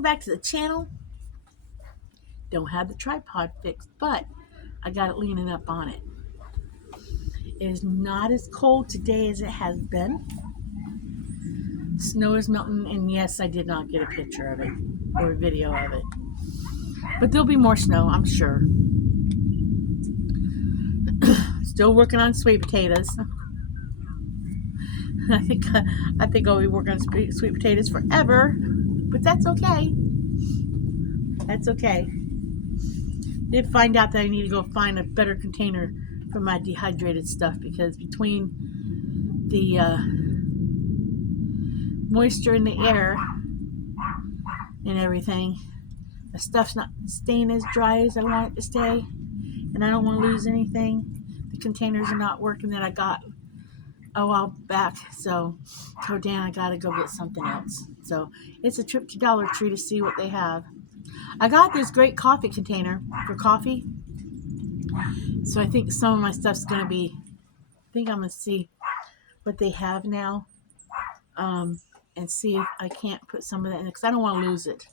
welcome back to the channel. Don't have the tripod fixed, but I got it leaning up on it. It is not as cold today as it has been. Snow is melting, and yes, I did not get a picture of it or a video of it. But there'll be more snow, I'm sure. Still working on sweet potatoes. I think I'll be working on sweet potatoes forever, but that's okay. That's okay. Did find out that I need to go find a better container for my dehydrated stuff, because between the moisture in the air and everything, the stuff's not staying as dry as I want it to stay, and I don't want to lose anything. The containers are not working that I got a while back, so Dan, I gotta go get something else. So it's a trip to Dollar Tree to see what they have. I got this great coffee container for coffee, so I think some of my stuff's gonna be, I think I'm gonna see what they have now, and see if I can't put some of that in, because I don't want to lose it.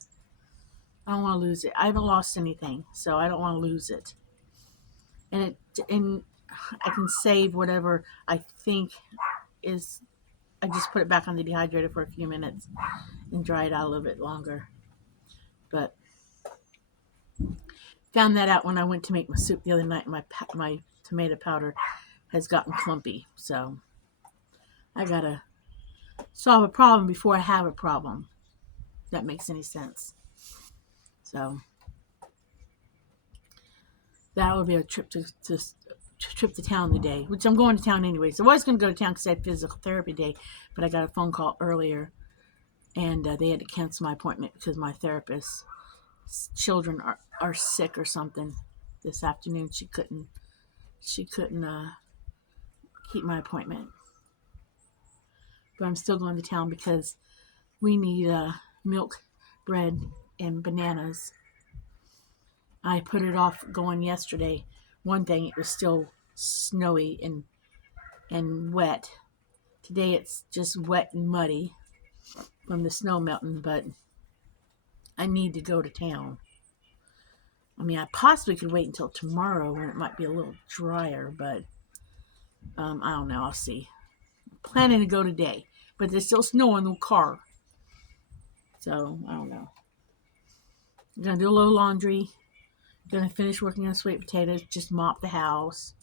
I don't want to lose it. I haven't lost anything, so I don't want to lose it. And I can save whatever I think is. I just put it back on the dehydrator for a few minutes and dry it out a little bit longer. But found that out when I went to make my soup the other night. My tomato powder has gotten clumpy, so I gotta solve a problem before I have a problem. If that makes any sense. So that would be a trip to town today, which I'm going to town anyway. So I was going to go to town because I had physical therapy day, but I got a phone call earlier, and they had to cancel my appointment because my therapist's children are sick or something this afternoon. She couldn't keep my appointment. But I'm still going to town because we need milk, bread, and bananas. I put it off going yesterday. One thing, it was still snowy and wet. Today it's just wet and muddy from the snow melting, but I need to go to town. I mean, I possibly could wait until tomorrow when it might be a little drier, but I don't know. I'll see. I'm planning to go today, but there's still snow in the car. So, I don't know. I'm going to do a little laundry. Gonna finish working on sweet potatoes, just mop the house,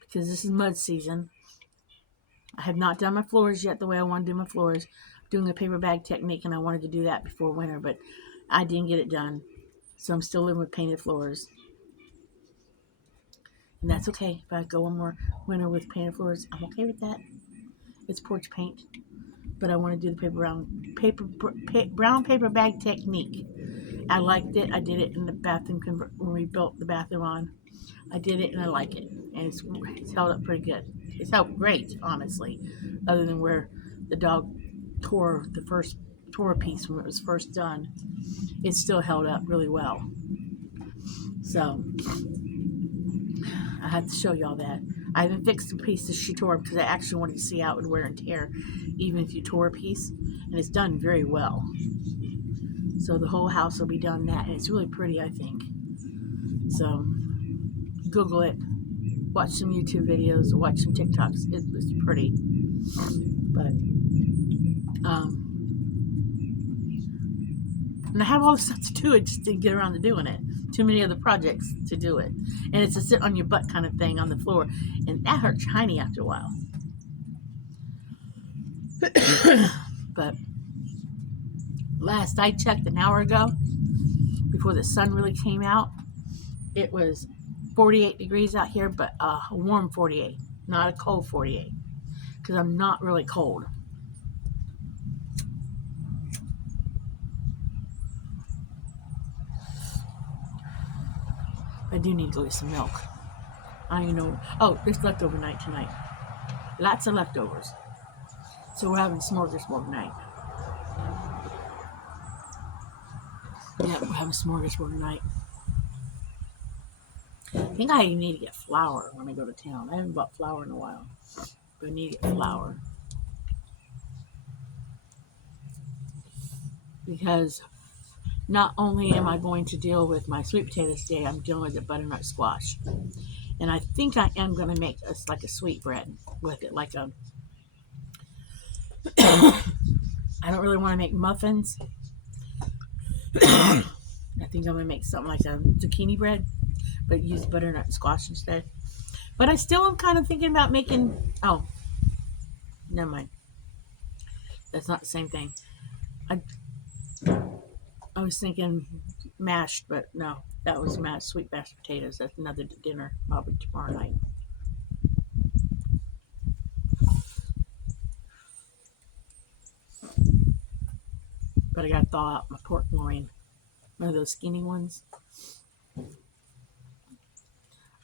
because this is mud season. I have not done my floors yet the way I want to do my floors. I'm doing a paper bag technique, and I wanted to do that before winter, but I didn't get it done. So I'm still living with painted floors. And that's okay. If I go one more winter with painted floors, I'm okay with that. It's porch paint. But I want to do the brown paper bag technique. I liked it. I did it in the bathroom when we built the bathroom on. I did it and I like it. And it's held up pretty good. It's held great, honestly. Other than where the dog tore a piece when it was first done. It still held up really well. So I had to show y'all that. I haven't fixed the piece that she tore because I actually wanted to see how it would wear and tear even if you tore a piece. And it's done very well. So the whole house will be done that, and it's really pretty, I think. So Google it, watch some YouTube videos, watch some TikToks. It's pretty. But and I have all this stuff to do. I just didn't get around to doing it. Too many other projects to do it, and it's a sit on your butt kind of thing on the floor, and that hurts your hiney after a while. But last I checked an hour ago, before the sun really came out, it was 48 degrees out here, but a warm 48, not a cold 48, because I'm not really cold. I do need to go get some milk. I don't even know. Oh, there's leftover night tonight. Lots of leftovers. So we're having smorgasbord night. Yeah, we're having smorgasbord night. I think I need to get flour when I go to town. I haven't bought flour in a while, but I need to get flour. Because not only am I going to deal with my sweet potatoes today, I'm dealing with the butternut squash. And I think I am going to make us like a sweet bread with it. Like a, I don't really want to make muffins. I think I'm going to make something like a zucchini bread, but use butternut squash instead. But I still am kind of thinking about making, oh, never mind. That's not the same thing. I, I was thinking mashed, but no, that was mashed, sweet mashed potatoes. That's another dinner, probably tomorrow night. But I got to thaw out my pork loin, one of those skinny ones.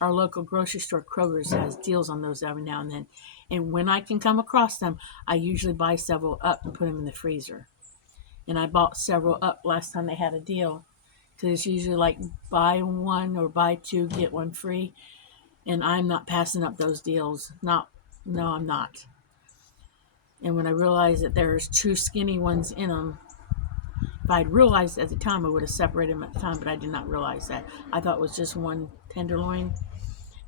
Our local grocery store, Kroger's, has deals on those every now and then. And when I can come across them, I usually buy several up and put them in the freezer. And I bought several up last time they had a deal, because it's usually like buy one or buy two, get one free. And I'm not passing up those deals. Not, no, I'm not. And when I realized that there's two skinny ones in them, if I'd realized at the time, I would have separated them at the time, but I did not realize that. I thought it was just one tenderloin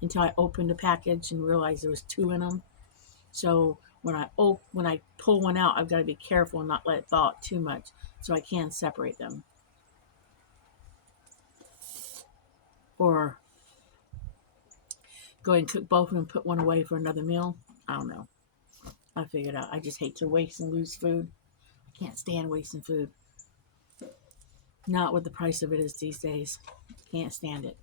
until I opened the package and realized there was two in them. So when I pull one out, I've got to be careful and not let it thaw out too much, so I can separate them. Or go ahead and cook both of them and put one away for another meal. I don't know. I figured out. I just hate to waste and lose food. I can't stand wasting food. Not what the price of it is these days. Can't stand it.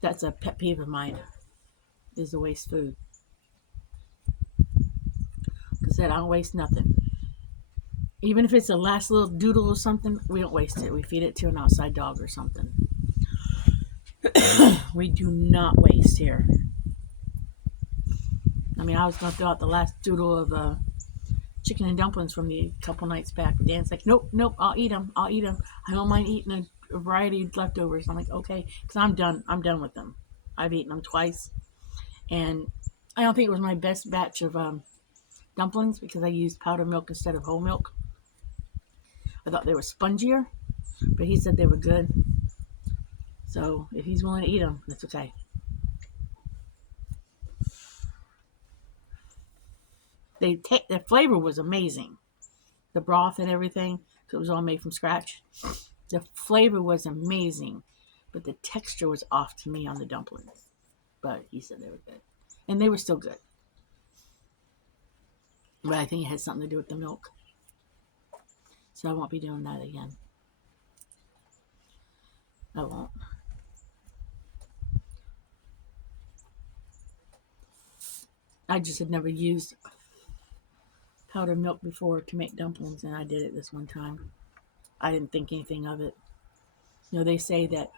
That's a pet peeve of mine, is to waste food. Like I said, I don't waste nothing. Even if it's the last little doodle or something, we don't waste it. We feed it to an outside dog or something. We do not waste here. I mean, I was going to throw out the last doodle of chicken and dumplings from the couple nights back. But Dan's like, nope, nope, I'll eat them. I'll eat them. I don't mind eating a variety of leftovers. I'm like, okay, because I'm done. I'm done with them. I've eaten them twice. And I don't think it was my best batch of dumplings because I used powdered milk instead of whole milk. I thought they were spongier, but he said they were good. So if he's willing to eat them, that's okay. The flavor was amazing. The broth and everything, so it was all made from scratch. The flavor was amazing, but the texture was off to me on the dumplings. But he said they were good, and they were still good. But I think it had something to do with the milk, so I won't be doing that again. I won't. I just had never used powdered milk before to make dumplings, and I did it this one time. I didn't think anything of it. You know, they say that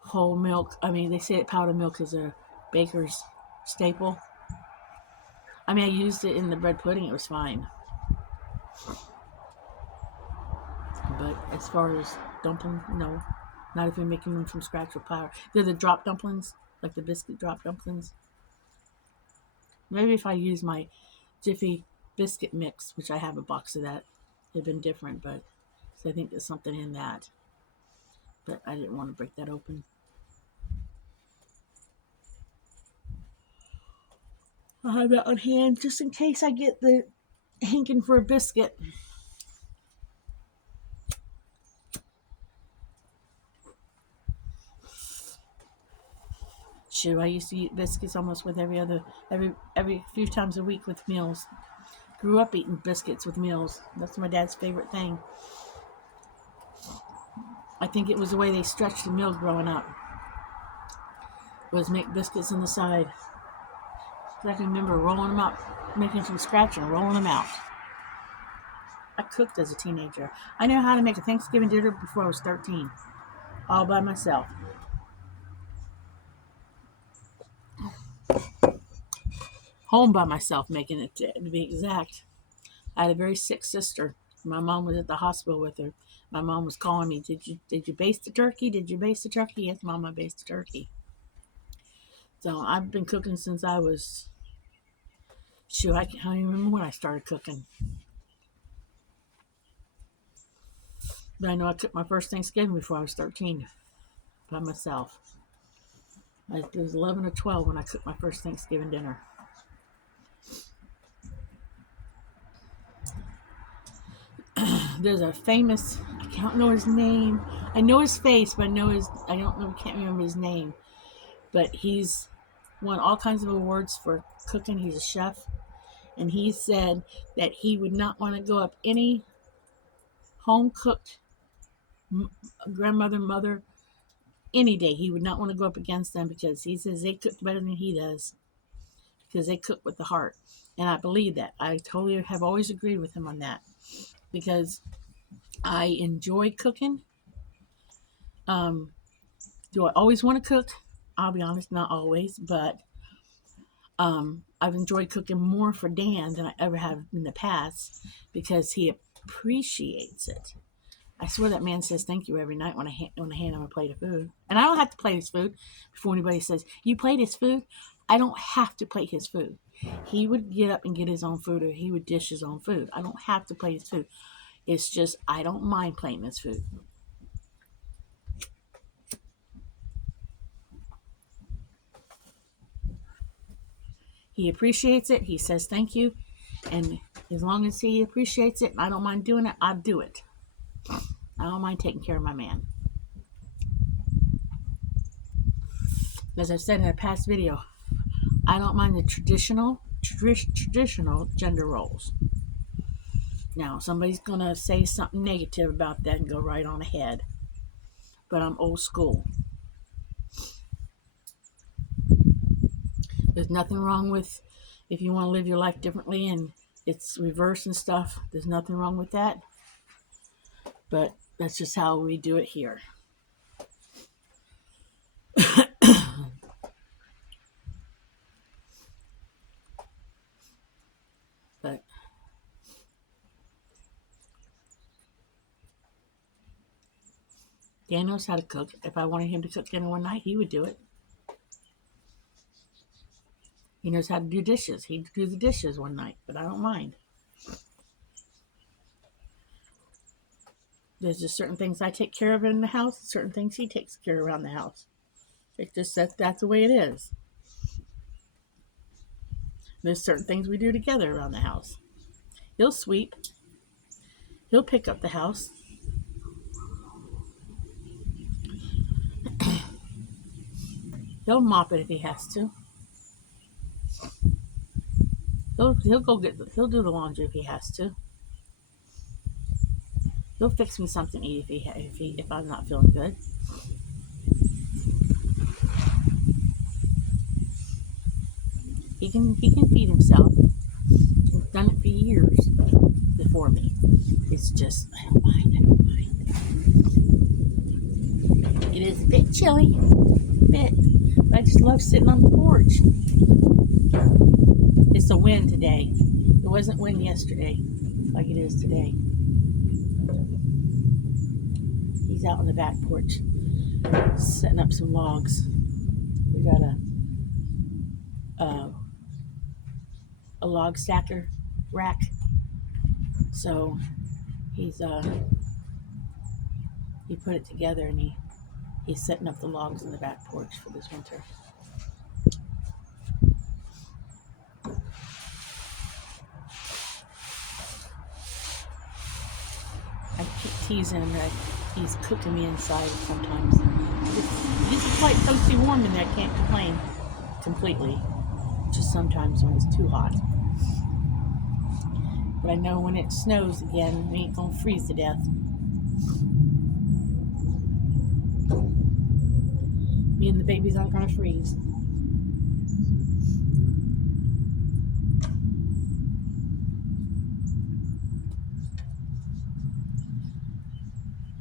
whole milk, I mean, they say that powdered milk is a baker's staple. I mean, I used it in the bread pudding, it was fine. But as far as dumplings, no. Not if you're making them from scratch with powder. They're the drop dumplings, like the biscuit drop dumplings. Maybe if I use my Jiffy biscuit mix, which I have a box of that, it'd been different, but so I think there's something in that. But I didn't want to break that open. I'll have that on hand just in case I get the hanking for a biscuit. Shoot, I used to eat biscuits almost with every few times a week with meals. Grew up eating biscuits with meals. That's my dad's favorite thing. I think it was the way they stretched the meal growing up. Was make biscuits on the side. I can remember rolling them up, making from scratch and rolling them out. I cooked as a teenager. I knew how to make a Thanksgiving dinner before I was 13, all by myself. Home by myself, making it to be exact. I had a very sick sister. My mom was at the hospital with her. My mom was calling me, did you baste the turkey? Did you baste the turkey? Yes, Mom, I basted the turkey. So I've been cooking since I was, shoot, I can't even remember when I started cooking. But I know I cooked my first Thanksgiving before I was 13 by myself. It was 11 or 12 when I cooked my first Thanksgiving dinner. There's a famous, I can't know his name. I know his face, but can't remember his name. But he's won all kinds of awards for cooking. He's a chef. And he said that he would not want to go up any home cooked grandmother, mother, any day. He would not want to go up against them because he says they cook better than he does because they cook with the heart. And I believe that. I totally have always agreed with him on that because I enjoy cooking. Do I always want to cook? I'll be honest, not always, but I've enjoyed cooking more for Dan than I ever have in the past because he appreciates it. I swear that man says thank you every night when I hand him a plate of food. And I don't have to plate his food before anybody says, you plate his food? I don't have to plate his food. He would get up and get his own food or he would dish his own food. I don't have to plate his food. It's just I don't mind plating his food. He appreciates it. He says thank you. And as long as he appreciates it and I don't mind doing it, I'll do it. I don't mind taking care of my man. As I've said in a past video, I don't mind the traditional gender roles. Now, somebody's going to say something negative about that and go right on ahead. But I'm old school. There's nothing wrong with if you want to live your life differently and it's reverse and stuff. There's nothing wrong with that. But that's just how we do it here. But Dan knows how to cook. If I wanted him to cook dinner one night, he would do it. He knows how to do dishes. He'd do the dishes one night, but I don't mind. There's just certain things I take care of in the house, certain things he takes care of around the house. It's just that's the way it is. There's certain things we do together around the house. He'll sweep. He'll pick up the house. He'll mop it if he has to. He'll do the laundry if he has to. He'll fix me something to eat if I'm not feeling good. He can feed himself. He's done it for years before me. It's just I don't mind. It is a bit chilly, but I just love sitting on the porch. It's the wind today. It wasn't wind yesterday like it is today. He's out on the back porch setting up some logs. We got a log stacker rack. So he put it together and he's setting up the logs in the back porch for this winter. I keep teasing him that he's cooking me inside sometimes. It's quite toasty warm in there. I can't complain completely. Just sometimes when it's too hot. But I know when it snows again, we ain't gonna freeze to death. Me and the babies aren't gonna freeze.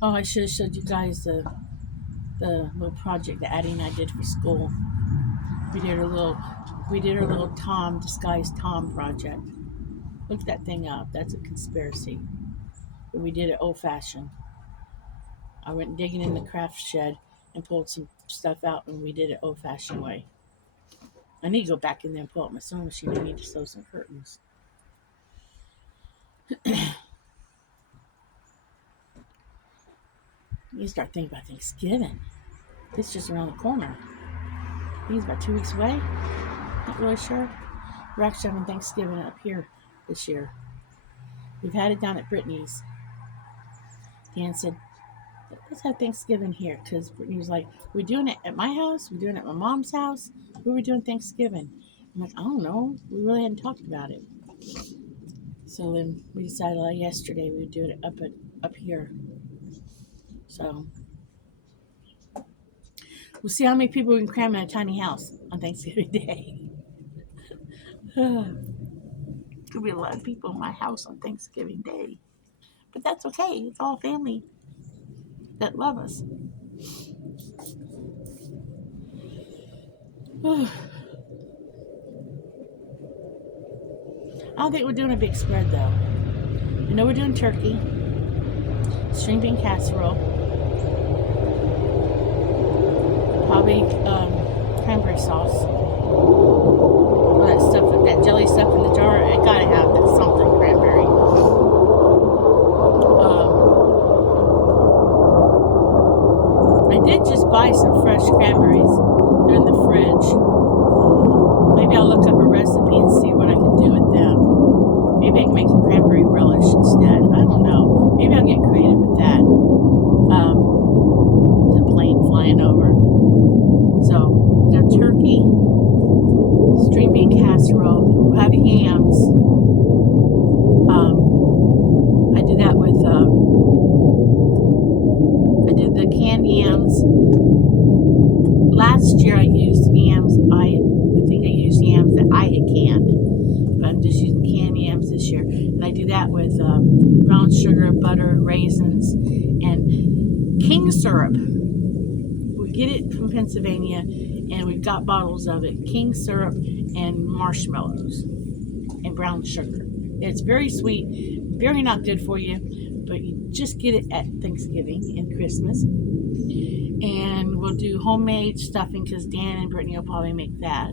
Oh, I should have showed you guys the little project that Addie and I did for school. We did our little Tom, disguised Tom project. Look that thing up. That's a conspiracy. But we did it old-fashioned. I went digging in the craft shed and pulled some stuff out, and we did it old-fashioned way. I need to go back in there and pull out my sewing machine. I need to sew some curtains. You start thinking about Thanksgiving. It's just around the corner. I think it's about 2 weeks away. Not really sure. We're actually having Thanksgiving up here this year. We've had it down at Brittany's. Dan said, let's have Thanksgiving here, because Brittany was like, we're doing it at my house, we're doing it at my mom's house, where are we doing Thanksgiving? I'm like, I don't know. We really hadn't talked about it. So then we decided yesterday we would do it up here. So we'll see how many people we can cram in a tiny house on Thanksgiving Day. Could be a lot of people in my house on Thanksgiving Day. But that's okay. It's all family that love us. I don't think we're doing a big spread though. I know we're doing turkey, string bean casserole, probably cranberry sauce. All that stuff, that jelly stuff in the jar, I gotta have that something cranberry. I did just buy some fresh cranberries. They're in the fridge. Maybe I'll look up a recipe and see what I can do with them. Maybe I can make a cranberry relish instead. I don't know. Maybe I'll get creative with that. There's a plane flying over. So, we got turkey, string bean casserole. We'll have yams. I did that with, I did the canned yams. Last year I used yams. I think I used yams that I had canned. But I'm just using canned yams this year. And I do that with brown sugar, butter, raisins, and king syrup. We get it from Pennsylvania, and we've got bottles of it. King syrup and marshmallows and brown sugar. It's very sweet, very not good for you, but you just get it at Thanksgiving and Christmas. And we'll do homemade stuffing, because Dan and Brittany will probably make that.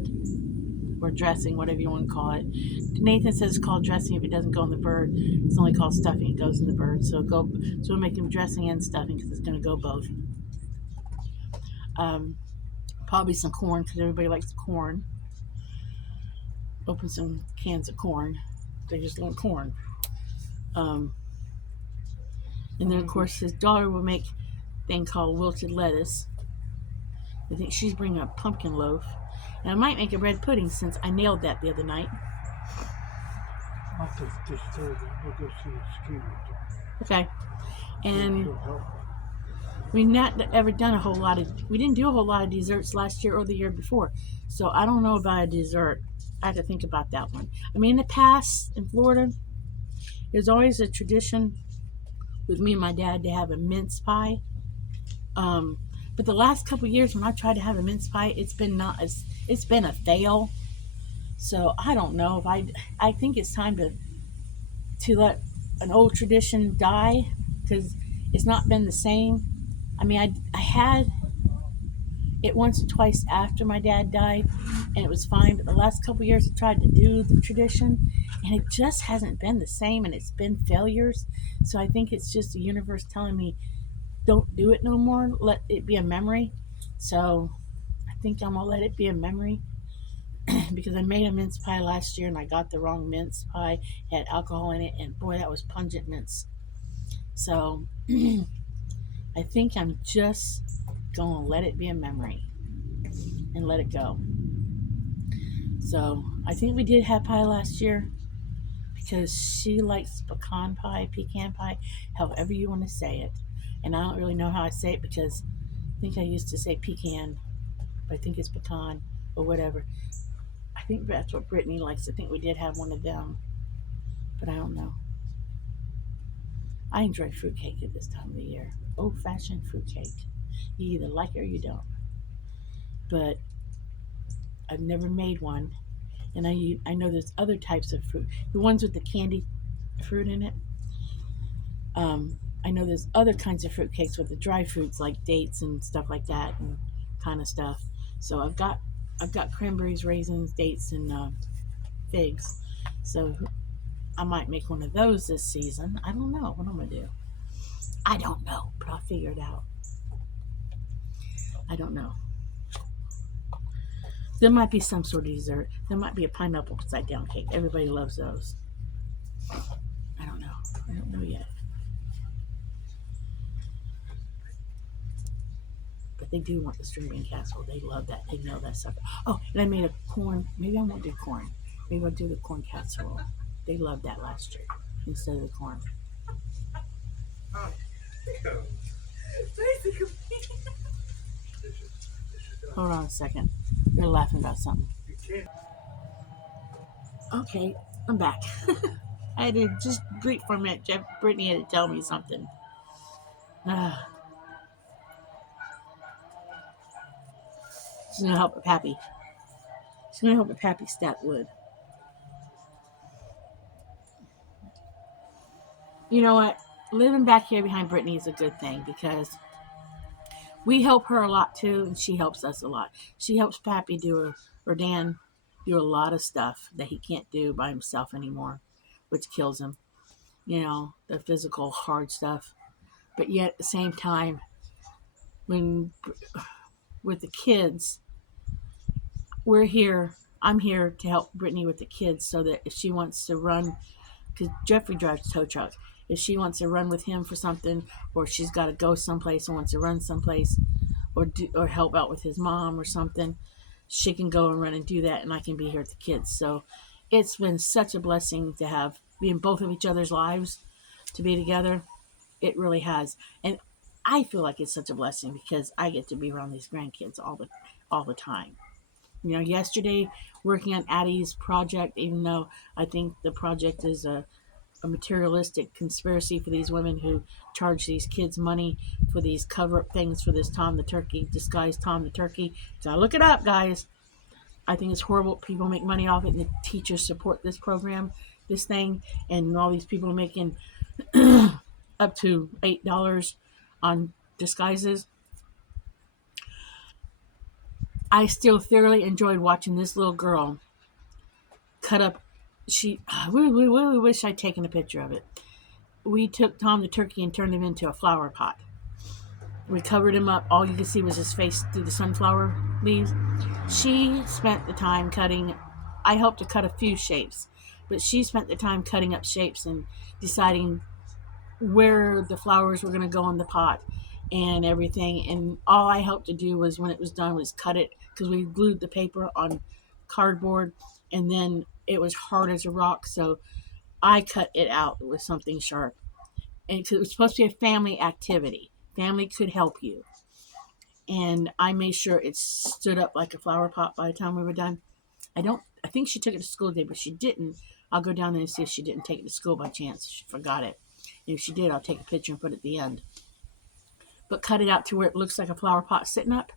Or dressing, whatever you want to call it. Nathan says it's called dressing if it doesn't go in the bird. It's only called stuffing, it goes in the bird. So we'll make them dressing and stuffing, because it's going to go both. Probably some corn, because everybody likes corn. Open some cans of corn. They just want corn. And then, of course, his daughter will make a thing called wilted lettuce. I think she's bringing a pumpkin loaf. And I might make a bread pudding, since I nailed that the other night. I'll just we'll go see the ski. Okay. And we've not ever done we didn't do a whole lot of desserts last year or the year before. So I don't know about a dessert. I have to think about that one. I mean, in the past, in Florida, there's always a tradition with me and my dad to have a mince pie. But the last couple of years when I tried to have a mince pie, it's been a fail. So I don't know if I think it's time to let an old tradition die, because it's not been the same. I mean, I had it once or twice after my dad died, and it was fine. But the last couple of years I tried to do the tradition, and it just hasn't been the same, and it's been failures. So I think it's just the universe telling me, don't do it no more. Let it be a memory. So I think I'm gonna let it be a memory. Because I made a mince pie last year and I got the wrong mince pie. It had alcohol in it, and boy, that was pungent mince. So I think I'm just gonna let it be a memory and let it go. So I think we did have pie last year, because she likes pecan pie, however you want to say it. And I don't really know how I say it, because I think I used to say pecan, but I think it's pecan or whatever. I think that's what Brittany likes. I think we did have one of them, but I don't know. I enjoy fruitcake at this time of the year. Old-fashioned fruitcake. You either like it or you don't. But I've never made one. And I know there's other types of fruit. The ones with the candy fruit in it. I know there's other kinds of fruitcakes with the dry fruits, like dates and stuff like that, and kind of stuff. So I've got cranberries, raisins, dates, and figs. So I might make one of those this season. I don't know what I'm gonna do. I don't know, but I'll figure it out. I don't know. There might be some sort of dessert. There might be a pineapple upside down cake. Everybody loves those. I don't know. I don't know yet. But they do want the string bean casserole. They love that. They know that stuff. Oh, and I made a corn. Maybe I won't do corn. Maybe I'll do the corn casserole. They loved that last year instead of the corn. Hold on a second. They're laughing about something. Okay, I'm back. I had to just breathe for a minute. Brittany had to tell me something. She's gonna help with Pappy. She's gonna help with Pappy stack wood. You know what? Living back here behind Brittany is a good thing because we help her a lot too, and she helps us a lot. She helps Pappy or Dan do a lot of stuff that he can't do by himself anymore, which kills him. You know, the physical hard stuff. But yet at the same time, when with the kids, I'm here to help Brittany with the kids so that if she wants to run, because Jeffrey drives tow truck, if she wants to run with him for something, or she's got to go someplace and wants to run someplace, or help out with his mom or something, she can go and run and do that, and I can be here with the kids. So it's been such a blessing to be in both of each other's lives, to be together. It really has, and I feel like it's such a blessing because I get to be around these grandkids all the time. You know, yesterday working on Addie's project, even though I think the project is a materialistic conspiracy for these women who charge these kids money for these cover-up things for this Tom the Turkey, disguised Tom the Turkey. So look it up, guys. I think it's horrible. People make money off it, and the teachers support this program, this thing, and all these people are making up to $8 on disguises. I still thoroughly enjoyed watching this little girl cut up. She we wish I'd taken a picture of it. We took Tom the Turkey and turned him into a flower pot. We covered him up. All you could see was his face through the sunflower leaves. She spent the time cutting. I helped to cut a few shapes, but she spent the time cutting up shapes and deciding where the flowers were going to go in the pot and everything. And all I helped to do was, when it was done, was cut it, because we glued the paper on cardboard, and then it was hard as a rock. So I cut it out with something sharp. And it was supposed to be a family activity. Family could help you. And I made sure it stood up like a flower pot by the time we were done. I think she took it to school today, but she didn't. I'll go down there and see if she didn't take it to school by chance. She forgot it. And if she did, I'll take a picture and put it at the end. But cut it out to where it looks like a flower pot sitting up.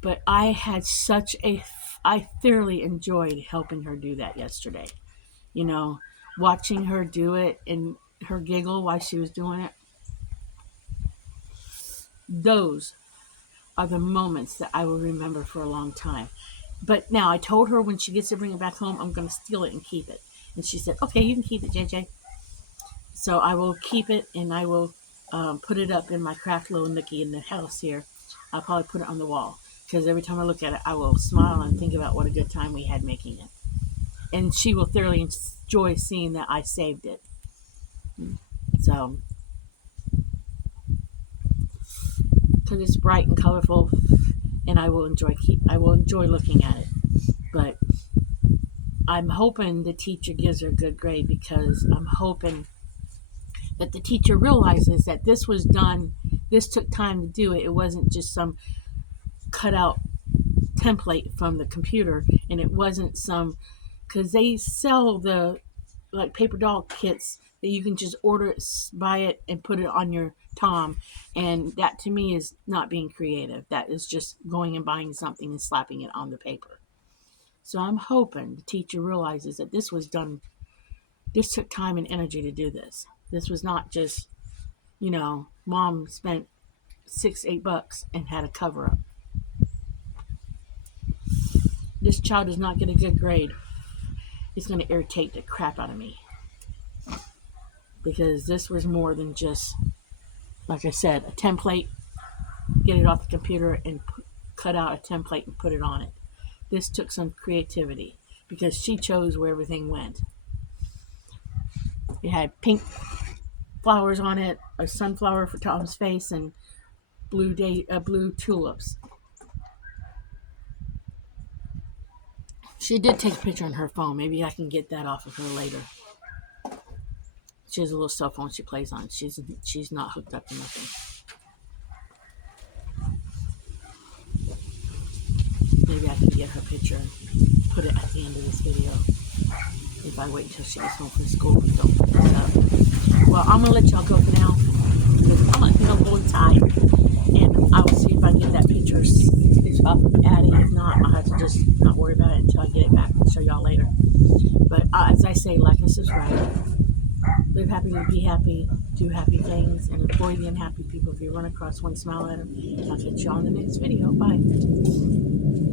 But I thoroughly enjoyed helping her do that yesterday. You know, watching her do it and her giggle while she was doing it. Those are the moments that I will remember for a long time. But now I told her when she gets to bring it back home, I'm going to steal it and keep it. And she said, okay, you can keep it, JJ. So I will keep it, and I will put it up in my craft little nookie in the house here. I'll probably put it on the wall, because every time I look at it, I will smile and think about what a good time we had making it. And she will thoroughly enjoy seeing that I saved it. So, because it's bright and colorful, and I will enjoy looking at it. But I'm hoping the teacher gives her a good grade, because I'm hoping that the teacher realizes that this was done. This took time to do it. It wasn't just some cutout template from the computer, and it wasn't some, because they sell the like paper doll kits that you can just order it, buy it, and put it on your Tom. And that to me is not being creative. That is just going and buying something and slapping it on the paper. So I'm hoping the teacher realizes that this was done. This took time and energy to do this. This was not just, mom spent $6-8 and had a cover up. This child does not get a good grade. It's going to irritate the crap out of me. Because this was more than just, like I said, a template get it off the computer and cut out a template and put it on it. This took some creativity because she chose where everything went. It had pink flowers on it, a sunflower for Tom's face, and blue tulips. She did take a picture on her phone. Maybe I can get that off of her later. She has a little cell phone she plays on. She's not hooked up to nothing. Maybe I can get her picture and put it at the end of this video. If I wait until she gets home from school and don't put this up. Well, I'm gonna let y'all go for now because I'm a little tired, and I will see if I can get that picture off of Addie. If not, I'll have to just not worry about it until I get it back and show y'all later. But as I say, like and subscribe. Live happy, be happy, do happy things, and avoid the unhappy people. If you run across one, smile at them. I'll catch you on the next video. Bye.